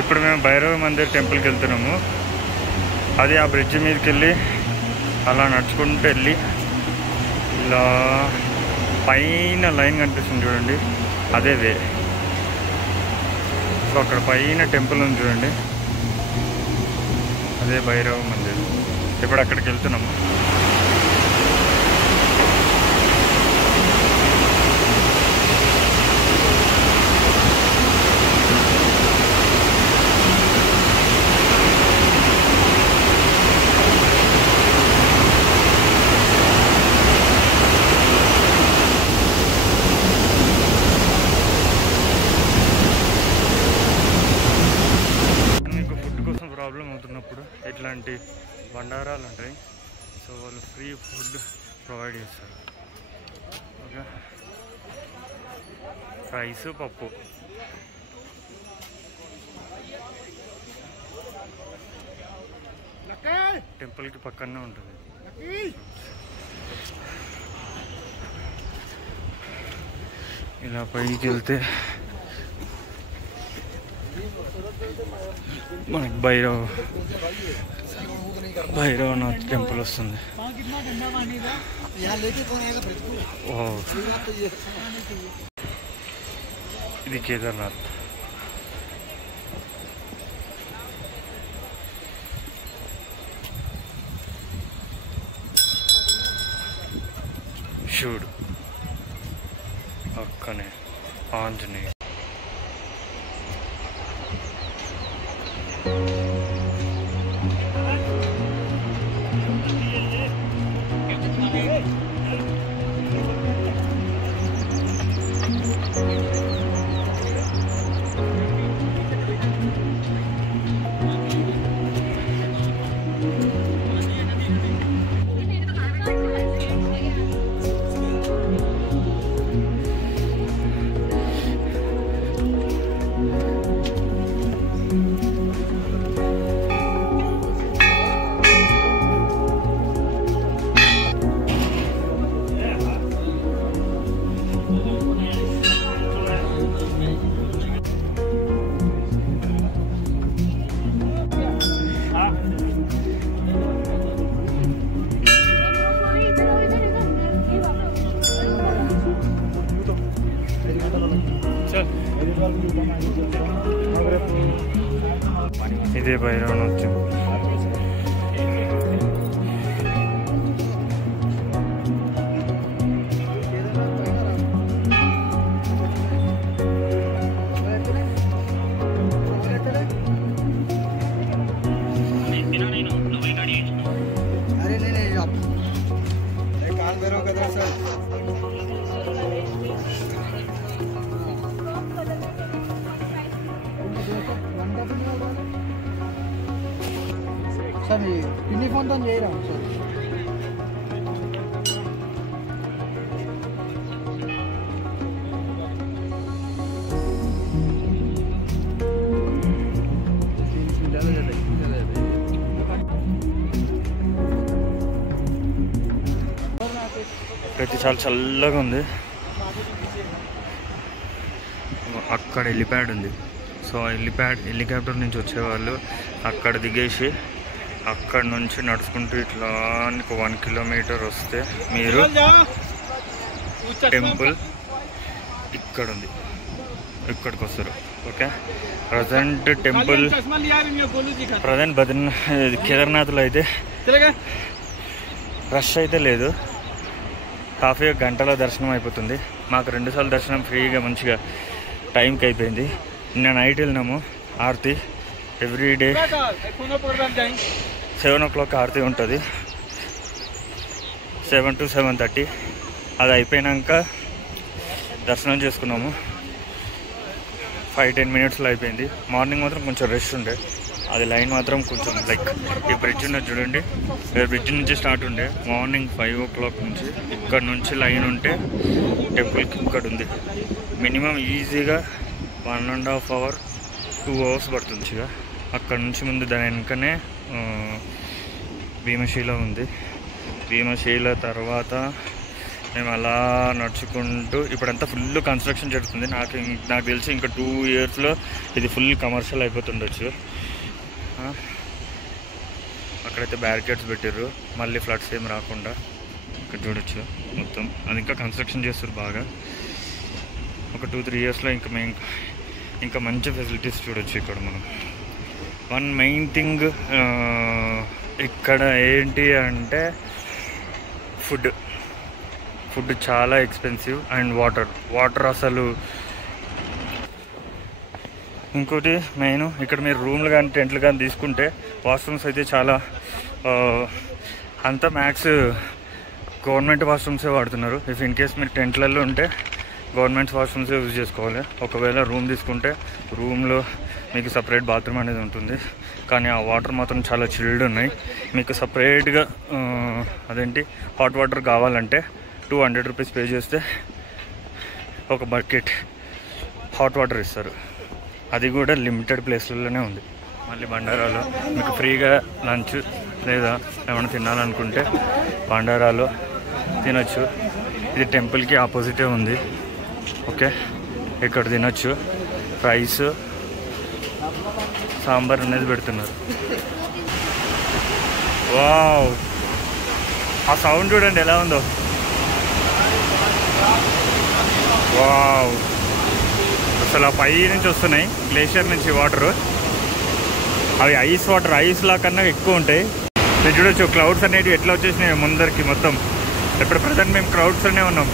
ఇప్పుడు మేము భైరవ మందిర్ టెంపుల్కి వెళ్తున్నాము. అది ఆ బ్రిడ్జ్ మీదకి వెళ్ళి అలా నడుచుకుంటూ వెళ్ళి ఇలా పైన లైన్ కనిపిస్తుంది చూడండి, అదే వే. సో అక్కడ పైన టెంపుల్ ఉంది చూడండి, అదే భైరవ మందిర్. ఇప్పుడు అక్కడికి వెళ్తున్నాము. ప్రాబ్లం అవుతున్నప్పుడు ఇట్లాంటి బండారాలు ఉంటాయి. సో వాళ్ళు ఫ్రీ ఫుడ్ ప్రొవైడ్ చేస్తారు. ఓకే, రైస్ పప్పు. టెంపుల్కి పక్కనే ఉంటుంది. ఇలా పైకి వెళ్తే మనకి భైరవనాథ్ టెంపుల్ వస్తుంది. ఇది కేదార్నాథ్. శివుడు అక్కనే, ఆంజనేయ. ఇదే భైరవనాథ్ టెంపుల్. సార్ పిన్ని ఫోన్తో చేయరా సార్? ప్రతి చాలా చల్లగా ఉంది. అక్కడ హెలిప్యాడ్ ఉంది. సో హెలికాప్టర్ నుంచి వచ్చేవాళ్ళు అక్కడ దిగేసి అక్కడ నుంచి నడుచుకుంటూ ఇట్లా 1 కిలోమీటర్ వస్తే మీరు టెంపుల్ ఇక్కడ ఉంది, ఇక్కడికి వస్తారు. ఓకే, ప్రజెంట్ టెంపుల్ కేదార్నాథ్లో అయితే రష్ అయితే లేదు. హాఫ్ గంటలో దర్శనం అయిపోతుంది. మాకు 2 సార్లు దర్శనం ఫ్రీగా మంచిగా టైంకి అయిపోయింది. నిన్న నైట్ వెళ్ళినాము ఆరతి. ఎవ్రీడే 7 o'clock ఆరతి ఉంటుంది, 7 to 7:30. అది అయిపోయినాక దర్శనం చేసుకున్నాము. 5-10 minutesలో అయిపోయింది. మార్నింగ్ మాత్రం కొంచెం రష్ ఉండే, అది లైన్ మాత్రం కొంచెం లైక్ ఈ బ్రిడ్జ్ ఉన్నది చూడండి, బ్రిడ్జ్ నుంచి స్టార్ట్ ఉండే. మార్నింగ్ 5 o'clock నుంచి ఇక్కడ నుంచి లైన్ ఉంటే టెంపుల్కి ఇక్కడ ఉంది. మినిమం ఈజీగా 1.5 hour 2 hours పడుతుంది. అక్కడ నుంచి ముందు దాని వెనుకనే భీమశీల ఉంది. భీమశీల తర్వాత మేము అలా నడుచుకుంటూ ఇప్పుడంతా ఫుల్ కన్స్ట్రక్షన్ జరుగుతుంది. నాకు తెలిసి ఇంకా 2 ఇయర్స్లో ఇది ఫుల్ కమర్షియల్ అయిపోతుండొచ్చు. అక్కడైతే బ్యారికేడ్స్ పెట్టారు మళ్ళీ ఫ్లడ్స్ ఏం రాకుండా. ఇక్కడ చూడొచ్చు మొత్తం అది ఇంకా కన్స్ట్రక్షన్ చేస్తారు బాగా. ఒక 2-3 ఇయర్స్లో ఇంకా మంచి ఫెసిలిటీస్ చూడొచ్చు ఇక్కడ మనం. వన్ మెయిన్ థింగ్ ఇక్కడ ఏంటి అంటే ఫుడ్ చాలా ఎక్స్పెన్సివ్. అండ్ వాటర్ అసలు. ఇంకోటి మెయిన్ ఇక్కడ మీరు రూమ్లు కానీ టెంట్లు కానీ తీసుకుంటే వాష్రూమ్స్ అయితే చాలా అంతా మ్యాక్స్ గవర్నమెంట్ వాష్రూమ్సే వాడుతున్నారు. ఇఫ్ ఇన్ కేస్ మీరు టెంట్లలో ఉంటే గవర్నమెంట్ వాష్రూమ్సే యూజ్ చేసుకోవాలి. ఒకవేళ రూమ్ తీసుకుంటే రూమ్లో మీకు సపరేట్ బాత్రూమ్ అనేది ఉంటుంది. కానీ ఆ వాటర్ మాత్రం చాలా చిల్డ్ ఉన్నాయి. మీకు సపరేట్గా హాట్ వాటర్ కావాలంటే 200 రూపీస్ పే చేస్తే ఒక బకెట్ హాట్ వాటర్ ఇస్తారు. అది కూడా లిమిటెడ్ ప్లేస్లలోనే ఉంది. మళ్ళీ బండారాలో మీకు ఫ్రీగా లంచ్ లేదా ఏమైనా తినాలనుకుంటే బండారాలో తినొచ్చు. ఇది టెంపుల్కి ఆపోజిటే ఉంది. ఓకే, ఇక్కడ తినొచ్చు. రైస్ సాంబార్ అనేది పెడుతున్నారు. వావ్, ఆ సౌండ్ చూడండి ఎలా ఉందో. వావ్, అసలు ఆ పై నుంచి వస్తున్నాయి గ్లేషియర్ నుంచి వాటరు. అవి ఐస్ వాటర్, ఐస్లా కన్నా ఎక్కువ ఉంటాయి. మీరు చూడొచ్చు క్లౌడ్స్ అనేవి ఎట్లా వచ్చేసినాయి ముందరికి మొత్తం. ఇప్పుడు ప్రజెంట్ మేము క్లౌడ్స్లోనే ఉన్నాం.